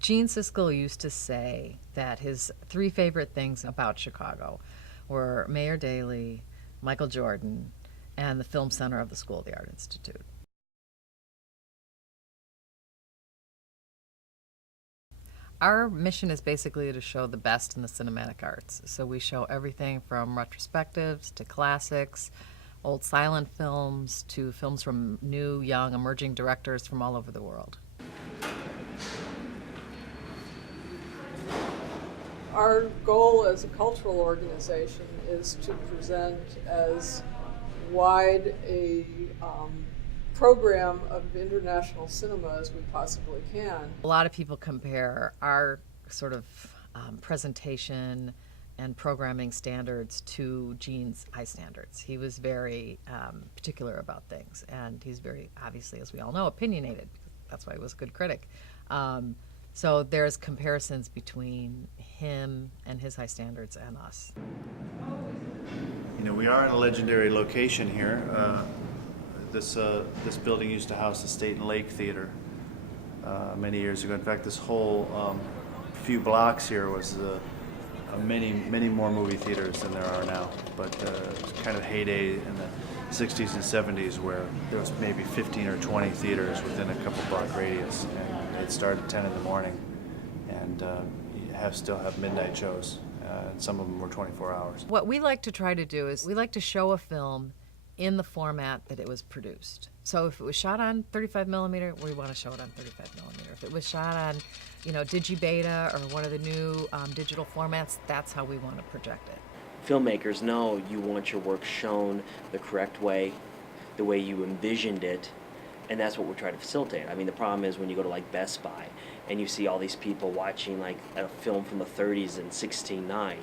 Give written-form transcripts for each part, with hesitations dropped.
Gene Siskel used to say that his three favorite things about Chicago were Mayor Daley, Michael Jordan, and the Film Center of the School of the Art Institute. Our mission is basically to show the best in the cinematic arts. So we show everything from retrospectives to classics, old silent films to films from new, young, emerging directors from all over the world. Our goal as a cultural organization is to present as wide a program of international cinema as we possibly can. A lot of people compare our sort of presentation and programming standards to Gene's high standards. He was very particular about things, and he's very, obviously, as we all know, opinionated. That's why he was a good critic. So there's comparisons between him and his high standards and us. You know, we are in a legendary location here. This building used to house the State and Lake Theater many years ago. In fact, this whole few blocks here was many more movie theaters than there are now. But kind of heyday in the 60s and 70s where there was maybe 15 or 20 theaters within a couple block radius. And it started at 10 in the morning, and you still have midnight shows. And some of them were 24 hours. What we like to try to do is we like to show a film in the format that it was produced. So if it was shot on 35 millimeter, we want to show it on 35 millimeter. If it was shot on, Digibeta or one of the new digital formats, that's how we want to project it. Filmmakers know you want your work shown the correct way, the way you envisioned it, and that's what we're trying to facilitate. I mean, the problem is when you go to like Best Buy and you see all these people watching like a film from the 30s in 16:9,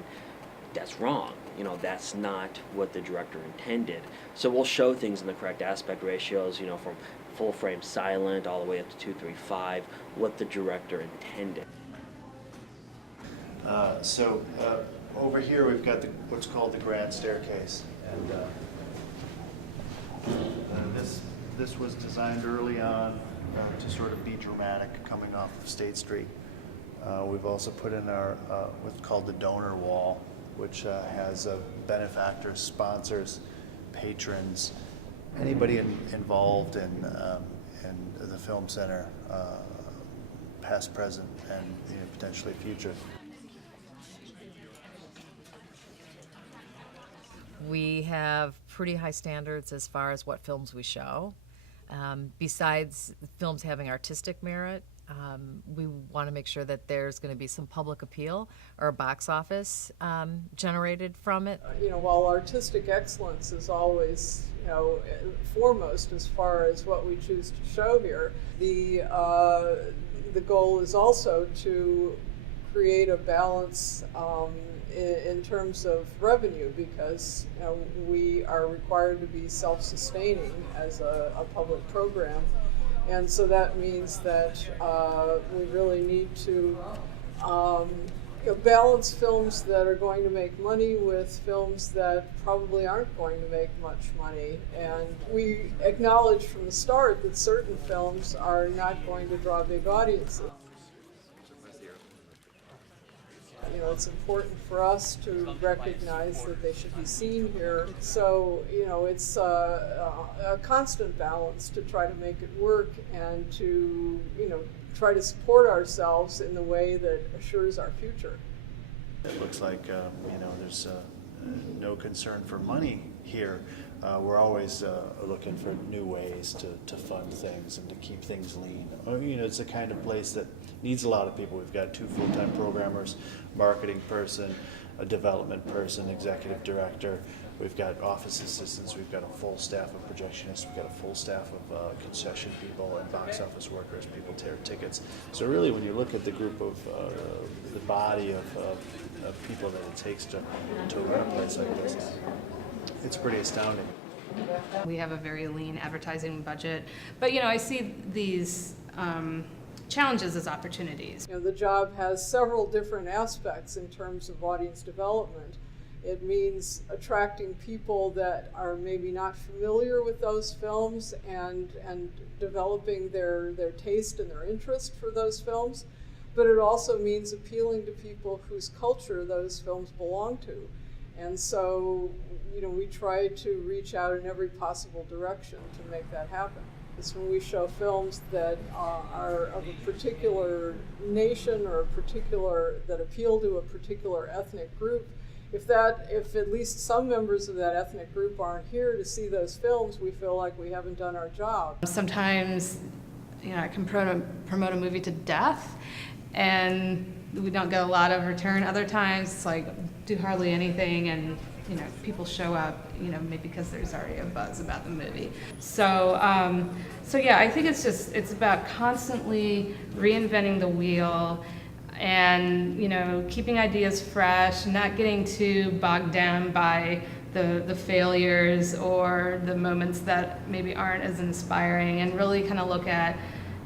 that's wrong. That's not what the director intended. So we'll show things in the correct aspect ratios, from full frame silent all the way up to 2:3:5, what the director intended. Over here we've got what's called the grand staircase, and this was designed early on to sort of be dramatic coming off of State Street. We've also put in our what's called the donor wall, which has benefactors, sponsors, patrons, anybody involved in the Film Center, past, present, and potentially future. We have pretty high standards as far as what films we show. Besides films having artistic merit, we want to make sure that there's going to be some public appeal or box office generated from it. While artistic excellence is always, foremost as far as what we choose to show here, the goal is also to create a balance in terms of revenue, because we are required to be self-sustaining as a public program. And so that means that we really need to balance films that are going to make money with films that probably aren't going to make much money. And we acknowledge from the start that certain films are not going to draw big audiences. It's important for us to recognize that they should be seen here. So, it's a constant balance to try to make it work and to, try to support ourselves in the way that assures our future. It looks like, there's no concern for money here. We're always looking for new ways to fund things and to keep things lean. It's the kind of place that needs a lot of people. We've got 2 full-time programmers, marketing person, a development person, executive director. We've got office assistants. We've got a full staff of projectionists. We've got a full staff of concession people and box office workers. People tear tickets. So really, when you look at the group of the body of people that it takes to run a place like this, it's pretty astounding. We have a very lean advertising budget, but I see these challenges as opportunities. The job has several different aspects in terms of audience development. It means attracting people that are maybe not familiar with those films and developing their taste and their interest for those films. but it also means appealing to people whose culture those films belong to. And so, we try to reach out in every possible direction to make that happen. It's when we show films that are of a particular nation or that appeal to a particular ethnic group. If at least some members of that ethnic group aren't here to see those films, we feel like we haven't done our job. Sometimes, I can promote a movie to death, and we don't get a lot of return. Other times, it's like do hardly anything, and people show up, maybe because there's already a buzz about the movie. So yeah, I think it's about constantly reinventing the wheel, and keeping ideas fresh, not getting too bogged down by the failures or the moments that maybe aren't as inspiring, and really kind of look at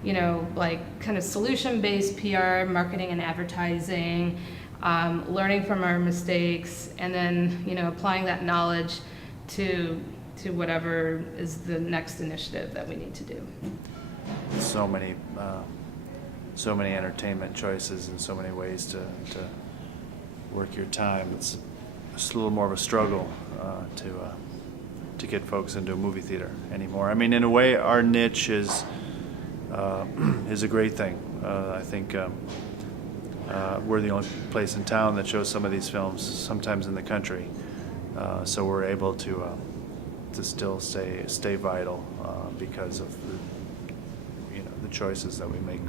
kind of solution-based PR, marketing and advertising, learning from our mistakes, and then applying that knowledge to whatever is the next initiative that we need to do. So many entertainment choices and so many ways to work your time. It's just a little more of a struggle to get folks into a movie theater anymore. I mean, in a way, our niche is a great thing. I think we're the only place in town that shows some of these films, sometimes in the country. So we're able to still stay vital because of the choices that we make.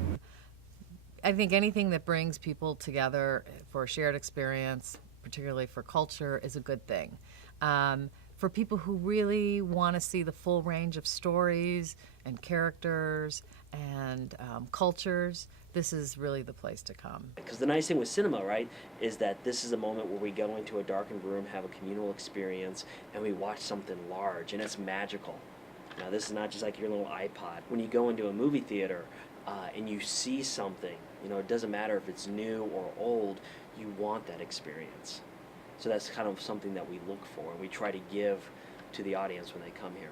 I think anything that brings people together for a shared experience, particularly for culture, is a good thing. For people who really want to see the full range of stories and characters and cultures, this is really the place to come. Because the nice thing with cinema, right, is that this is a moment where we go into a darkened room, have a communal experience, and we watch something large, and it's magical. Now, this is not just like your little iPod. When you go into a movie theater and you see something, it doesn't matter if it's new or old, you want that experience. So that's kind of something that we look for, and we try to give to the audience when they come here.